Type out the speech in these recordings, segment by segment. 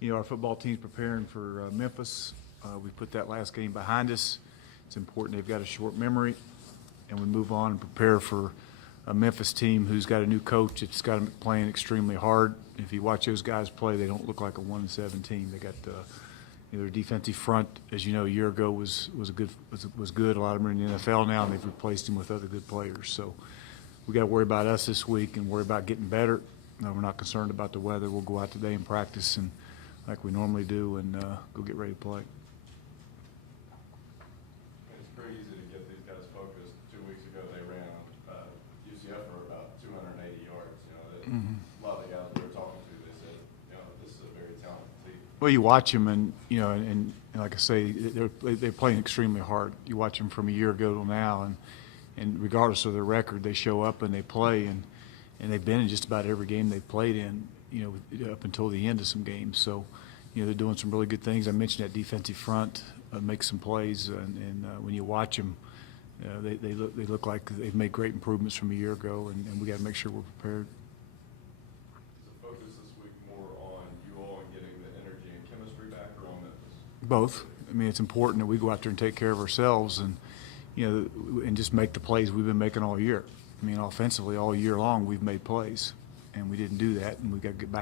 Our football team's preparing for Memphis. We put that last game behind us. It's important. They've got a short memory, and we move on and prepare for a Memphis team who's got a new coach. It's got them playing extremely hard. If you watch those guys play, they don't look like a 1-7 team. They got their defensive front, as you know, a year ago was good. A lot of them are in the NFL now, and they've replaced them with other good players. So we got to worry about us this week and worry about getting better. No, we're not concerned about the weather. We'll go out today and practice and like we normally do and go get ready to play. It's pretty easy to get these guys focused. 2 weeks ago they ran UCF for about 280 yards. A lot of the guys we were talking to, they said, this is a very talented team. Well, you watch them and like I say, they're playing extremely hard. You watch them from a year ago till now, and regardless of their record, they show up and they play, and they've been in just about every game they've played in, up until the end of some games. So, they're doing some really good things. I mentioned that defensive front makes some plays, and when you watch them, they look like they've made great improvements from a year ago, and we got to make sure we're prepared. Is the focus this week more on you all and getting the energy and chemistry back, or on Memphis? Both. I mean, it's important that we go out there and take care of ourselves, and and just make the plays we've been making all year. I mean, offensively, all year long, we've made plays, and we didn't do that, and we got to get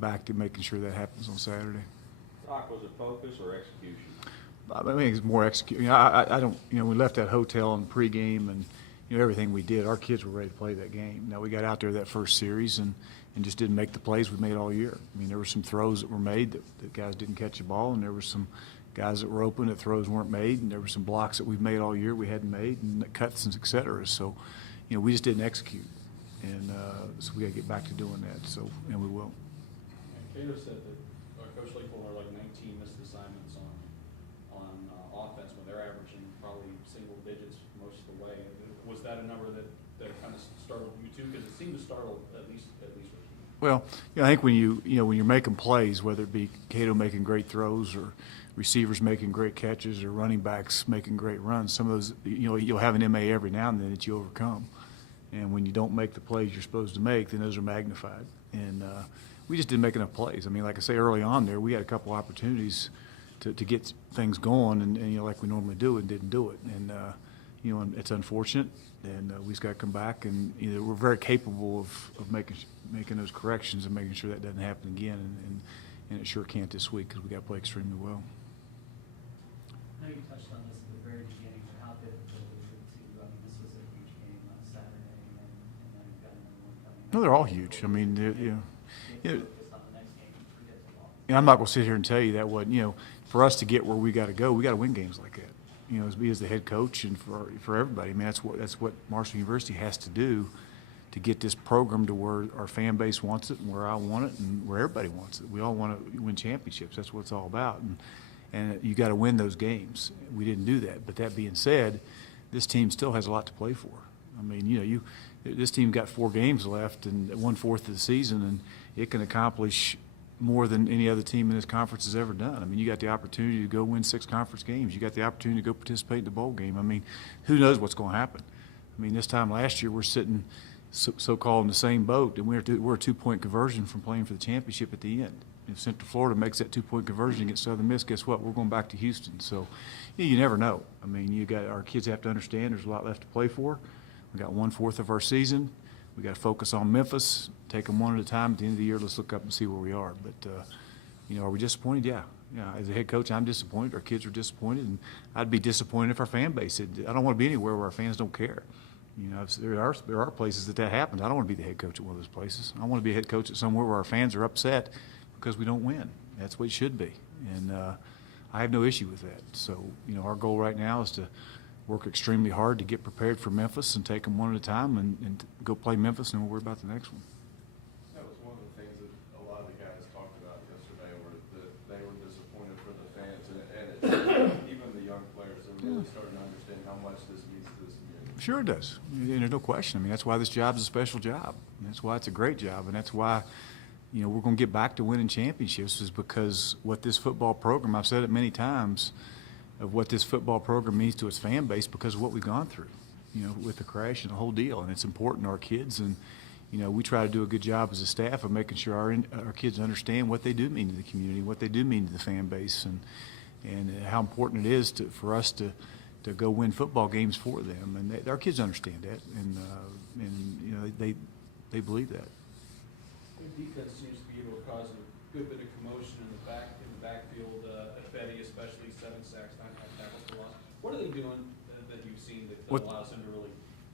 back to making sure that happens on Saturday. Doc, was it focus or execution? I mean, it's more execution. I don't. We left that hotel in pregame, and everything we did. Our kids were ready to play that game. Now we got out there that first series and just didn't make the plays we made all year. I mean, there were some throws that were made that guys didn't catch the ball, and there were some guys that were open that throws weren't made, and there were some blocks that we've made all year we hadn't made, and cuts and et cetera. So, we just didn't execute, and so we got to get back to doing that. So, and we will. Cato said that Coach Lakeland are like 19 missed assignments on offense when they're averaging probably single digits most of the way. Was that a number that kind of startled you too? Because it seemed to startle at least. Well, I think when when you're making plays, whether it be Cato making great throws or receivers making great catches or running backs making great runs, some of those you'll have an MA every now and then that you overcome. And when you don't make the plays you're supposed to make, then those are magnified. And we just didn't make enough plays. I mean, like I say, early on there, we had a couple opportunities to get things going, and like we normally do, and didn't do it. And and it's unfortunate, and we just got to come back, and we're very capable of making those corrections and making sure that doesn't happen again, and it sure can't this week because we got to play extremely well. I know you touched on this at the very beginning, but how difficult is it to, this was a huge game on Saturday, and then you've got another one coming up. No, they're all huge. I mean, Focus on the next game and forget the ball. I'm not going to sit here and tell you that for us to get where we got to go, we got to win games like that. As me as the head coach and for everybody. I mean, that's what Marshall University has to do to get this program to where our fan base wants it and where I want it and where everybody wants it. We all want to win championships. That's what it's all about. And you got to win those games. We didn't do that. But that being said, this team still has a lot to play for. I mean, this team got 4 games left and 1/4 of the season, and it can accomplish more than any other team in this conference has ever done. I mean, you got the opportunity to go win 6 conference games. You got the opportunity to go participate in the bowl game. I mean, who knows what's going to happen? I mean, this time last year we're sitting so-called in the same boat, and we're a 2-point conversion from playing for the championship at the end. If Central Florida makes that 2-point conversion against Southern Miss, guess what? We're going back to Houston. So you never know. I mean, our kids have to understand there's a lot left to play for. We got 1/4 of our season. We got to focus on Memphis, take them one at a time. At the end of the year, let's look up and see where we are. But, are we disappointed? Yeah. As a head coach, I'm disappointed. Our kids are disappointed, and I'd be disappointed if our fan base did. I don't want to be anywhere where our fans don't care. There are places that happens. I don't want to be the head coach at one of those places. I want to be a head coach at somewhere where our fans are upset because we don't win. That's what it should be, and I have no issue with that. So, our goal right now is to work extremely hard to get prepared for Memphis and take them one at a time and go play Memphis, and we'll worry about the next one. That was one of the things that a lot of the guys talked about yesterday, were that they were disappointed for the fans, and even the young players are really starting to understand how much this means to this community. Sure it does. And there's no question. I mean, that's why this job is a special job. And that's why it's a great job, and that's why we're going to get back to winning championships, is because what this football program, I've said it many times, of what this football program means to its fan base because of what we've gone through, with the crash and the whole deal. And it's important to our kids. And, you know, we try to do a good job as a staff of making sure our kids understand what they do mean to the community, what they do mean to the fan base, and how important it is for us to go win football games for them. And our kids understand that, and you know, they believe that. Their defense seems to be able to cause a good bit of commotion in the backfield. At Betty, especially 7 sacks, 9 tackles for loss. What are they doing that you've seen that allows them to really?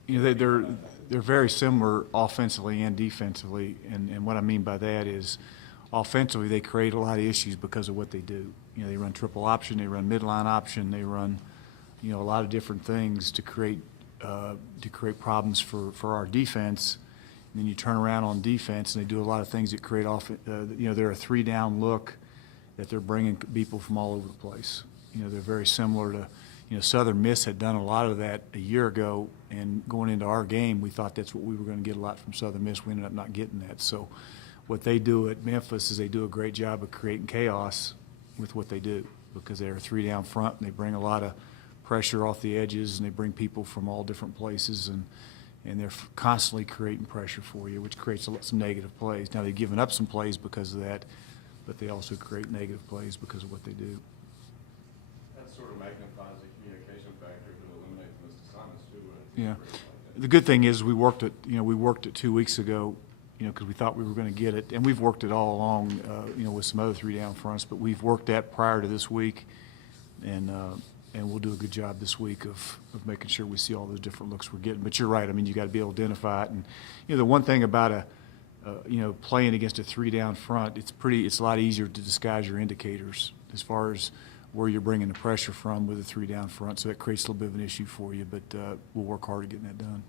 You know, they're very similar offensively and defensively, and what I mean by that is offensively they create a lot of issues because of what they do. You know, they run triple option, they run midline option, they run, you know, a lot of different things to create problems for our defense. And then you turn around on defense, and they do a lot of things that create you know, they're a 3-down look that they're bringing people from all over the place. You know, they're very similar to, you know, Southern Miss had done a lot of that a year ago, and going into our game, we thought that's what we were going to get a lot from Southern Miss. We ended up not getting that. So what they do at Memphis is they do a great job of creating chaos with what they do, because they're a 3-down front, and they bring a lot of pressure off the edges, and they bring people from all different places, and they're constantly creating pressure for you, which creates some negative plays. Now, they've given up some plays because of that, but they also create negative plays because of what they do. That sort of magnifies the communication factor to eliminate the missed assignments too. Yeah. The good thing is we worked it 2 weeks ago, you know, because we thought we were going to get it, and we've worked it all along, you know, with some other 3-down fronts, but we've worked that prior to this week, and we'll do a good job this week of making sure we see all those different looks we're getting. But you're right. I mean, you got to be able to identify it. And, you know, the one thing about you know, playing against a 3-down front, it's a lot easier to disguise your indicators as far as where you're bringing the pressure from with a 3-down front. So that creates a little bit of an issue for you, but we'll work hard at getting that done.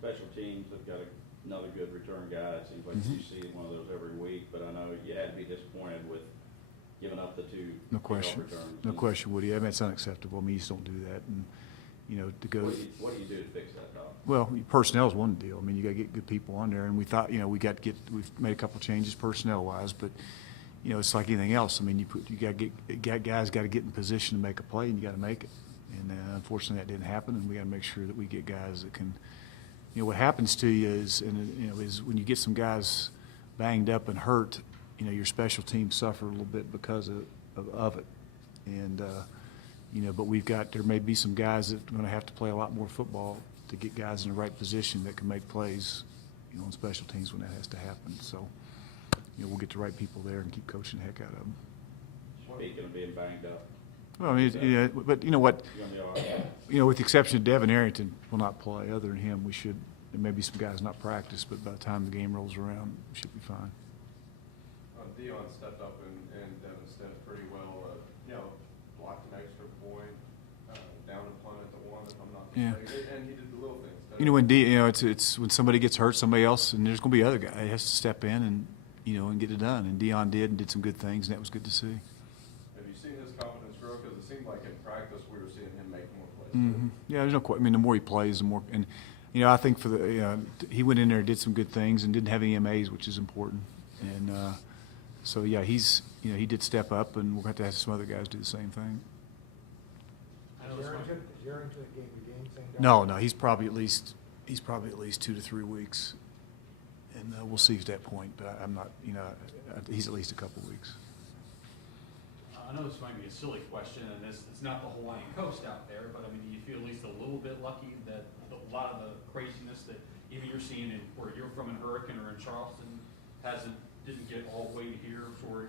Special teams have got another good return guy. It seems like you see one of those every week, but I know you had to be disappointed with giving up the 2 No question. returns. No question, Woody. I mean, it's unacceptable. I mean, you just don't do that. And, you know, to go. What do you do to fix that, Doc? Well, personnel is one deal. I mean, you got to get good people on there, and we thought, you know, we've made a couple changes personnel-wise, but, you know, it's like anything else. I mean, guys got to get in position to make a play, and you got to make it. And unfortunately, that didn't happen, and we got to make sure that we get guys that can. You know, what happens to you is when you get some guys banged up and hurt, you know, your special teams suffer a little bit because of it, and. You know, but there may be some guys that are going to have to play a lot more football to get guys in the right position that can make plays, you know, on special teams when that has to happen. So, you know, we'll get the right people there and keep coaching the heck out of them. Speaking of being banged up. Well, I mean, you know, but you know what? You're going to be all right. You know, with the exception of Devin Arrington will not play. Other than him, there may be some guys not practice, but by the time the game rolls around, we should be fine. Dion stepped up and Devin stepped pretty well. You know, blocked an extra point, down and punted the one, if I'm not mistaken. And he did the little things. You know, it's when somebody gets hurt, somebody else, and there's going to be other guy that has to step in and, you know, and get it done. And Dion did some good things, and that was good to see. Have you seen his confidence grow? Because it seemed like in practice we were seeing him make more plays. Mm-hmm. Yeah, there's no question. I mean, the more he plays, the more, and you know, I think he went in there and did some good things and didn't have any MAs, which is important. And so yeah, he did step up, and we'll have to have some other guys do the same thing. Is Arrington a game thing? No, he's probably at least 2 to 3 weeks, and we'll see at that point. But I'm not, you know, he's at least a couple weeks. I know this might be a silly question, and it's not the Hawaiian coast out there, but I mean, do you feel at least a little bit lucky that a lot of the craziness that even you're seeing in where you're from in Hurricane or in Charleston didn't get all the way to here, so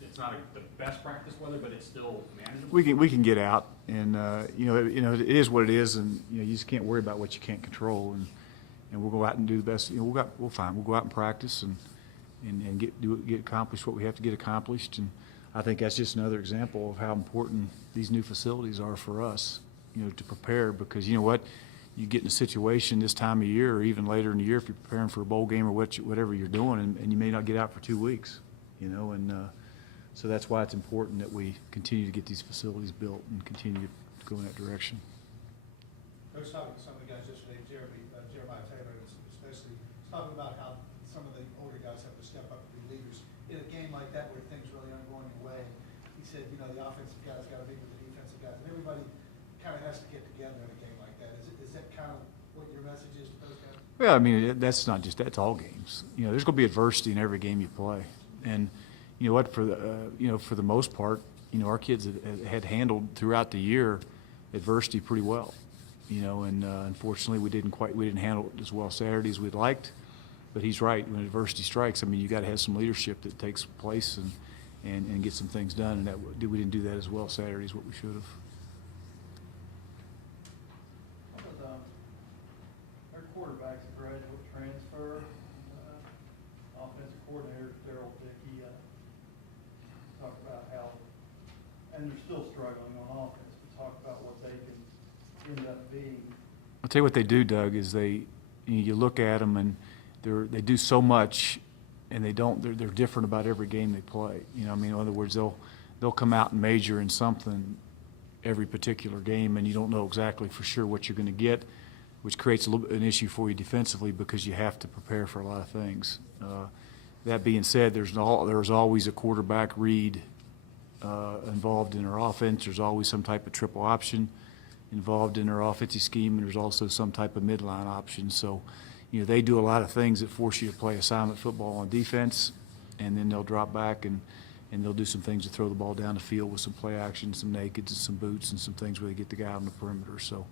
it's not the best practice weather, but it's still manageable? We can get out, and you know, it is what it is, and you know, you just can't worry about what you can't control, and we'll go out and do the best. You know, we'll go out and practice and get accomplished what we have to get accomplished, and I think that's just another example of how important these new facilities are for us, you know, to prepare, because you know what, you get in a situation this time of year or even later in the year if you're preparing for a bowl game or whatever you're doing, and you may not get out for 2 weeks, you know, and so that's why it's important that we continue to get these facilities built and continue to go in that direction. I was talking to some of the guys yesterday, Jeremiah Taylor especially, talking about how some of the older guys have to step up and be leaders in a game like that where things really aren't going your way. He said, you know, the offensive guys got to be with the defensive guys, and everybody kind of has to get together in a game like that. Is that kind of what your message is to those guys? Well, I mean, that's not just, that's all games. You know, there's going to be adversity in every game you play. And you know what, for the most part, you know, our kids had handled throughout the year adversity pretty well. You know, and unfortunately we didn't handle it as well Saturday as we'd liked. But he's right, when adversity strikes, I mean, you got to have some leadership that takes place and get some things done. And we didn't do that as well Saturday as what we should have. Our quarterback's a graduate transfer. Offensive coordinator Daryl Dickey talked about how, and they're still struggling on offense, but talk about what they can end up being. I'll tell you what they do, Doug, is you look at them and they do so much, and they're different about every game they play. You know, I mean, in other words, they'll come out and major in something every particular game, and you don't know exactly for sure what you're going to get, which creates an issue for you defensively because you have to prepare for a lot of things. That being said, there's always a quarterback read involved in our offense. There's always some type of triple option involved in our offensive scheme, and there's also some type of midline option. So, you know, they do a lot of things that force you to play assignment football on defense, and then they'll drop back and they'll do some things to throw the ball down the field with some play action, some nakeds and some boots and some things where they get the guy on the perimeter. So,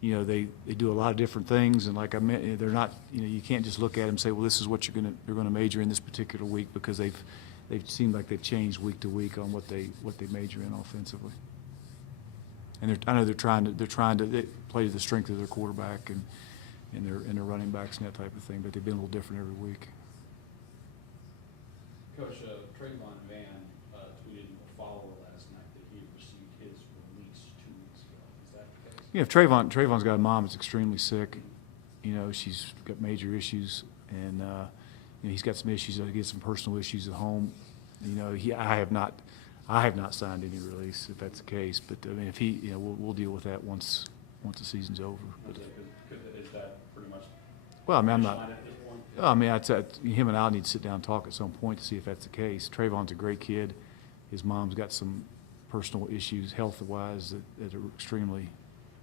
you know, they do a lot of different things, and like I meant, they're not, you know, you can't just look at them and say, well, this is what they're going to major in this particular week, because they've seemed like they've changed week to week on what they major in offensively. And I know they're trying to play to the strength of their quarterback and their running backs and that type of thing, but they've been a little different every week. Coach, Trayvon Van tweeted a follow last night that he had received his release 2 weeks ago. Is that the case? Yeah, Trayvon's got a mom that's extremely sick. You know, she's got major issues, and you know, he's got some issues. He gets some personal issues at home. You know, I have not signed any release if that's the case. But I mean, if he, you know, we'll deal with that once the season's over. But, Is that pretty much? well, I mean, I'm not. at this point? Well, I mean, him and I need to sit down and talk at some point to see if that's the case. Trayvon's a great kid. His mom's got some personal issues, health-wise, that are extremely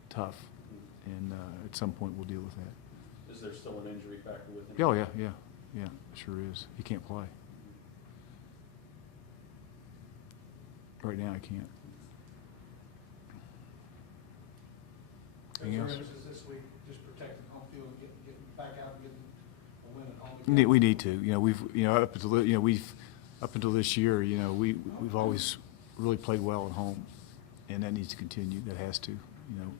tough, and at some point we'll deal with that. Is there still an injury factor with him? Oh yeah, sure is. He can't play right now. I can't. Anything Their else? emphasis this week, just protecting home field and getting back out and getting a win at home. We need to. You know, up until this year, you know, we've always really played well at home, and that needs to continue. That has to. You know.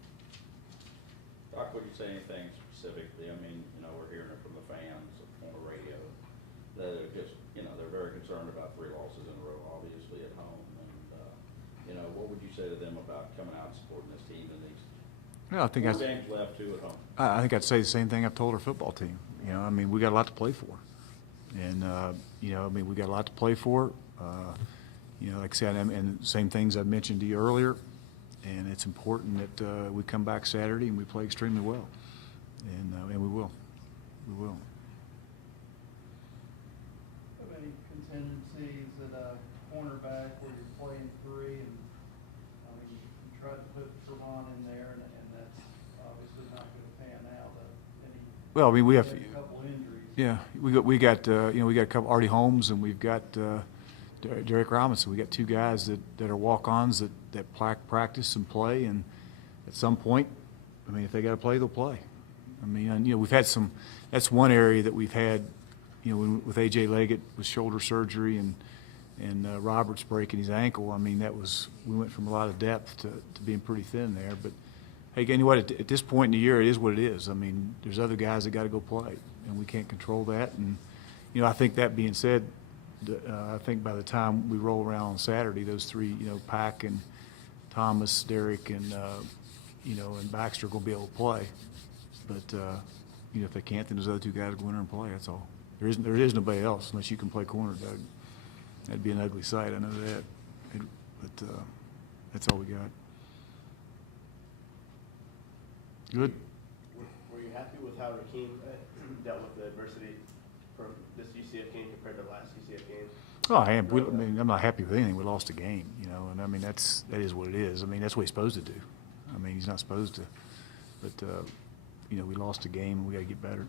Doc, would you say anything specifically? I mean, you know, we're hearing it from the fans on the radio that are just, you know, they're very concerned about 3 losses in a row, obviously at home. And, you know, what would you say to them about coming out and supporting this team in these Well, I think 4 games left, 2 at home? I think I'd say the same thing I've told our football team. You know, I mean, we got a lot to play for, and you know, I mean, we got a lot to play for. You know, like I said, and same things I mentioned to you earlier. And it's important that we come back Saturday and we play extremely well, and we will. We will. Have any contingencies at a cornerback where you're playing 3 and, I mean, you tried to put Trevon in there and that's obviously not going to pan out. Well, I mean, we have. A couple injuries. Yeah, we got you know, we got a couple Artie Holmes, and we've got Derek Robinson. We got 2 guys that are walk-ons that practice and play, and at some point, I mean, if they got to play, they'll play. I mean, and, you know, we've had some. That's one area that we've had, you know, with AJ Leggett with shoulder surgery and Roberts breaking his ankle. I mean, we went from a lot of depth to being pretty thin there. But hey, you know what? At this point in the year, it is what it is. I mean, there's other guys that got to go play, and we can't control that. And you know, I think that being said, I think by the time we roll around on Saturday, those 3, you know, Pack and Thomas, Derek, and you know, and Baxter are going to be able to play. But you know, if they can't, then those other 2 guys go in there and play. That's all. There is nobody else unless you can play corner, Doug. That'd be an ugly sight. I know that. But that's all we got. Good. Were you happy with how Raheem dealt with the adversity from this UCF game compared to the last UCF game? Oh, I am. I mean, I'm not happy with anything. We lost a game, you know, and I mean that is what it is. I mean, that's what he's supposed to do. I mean, he's not supposed to. But you know, we lost a game, and we got to get better.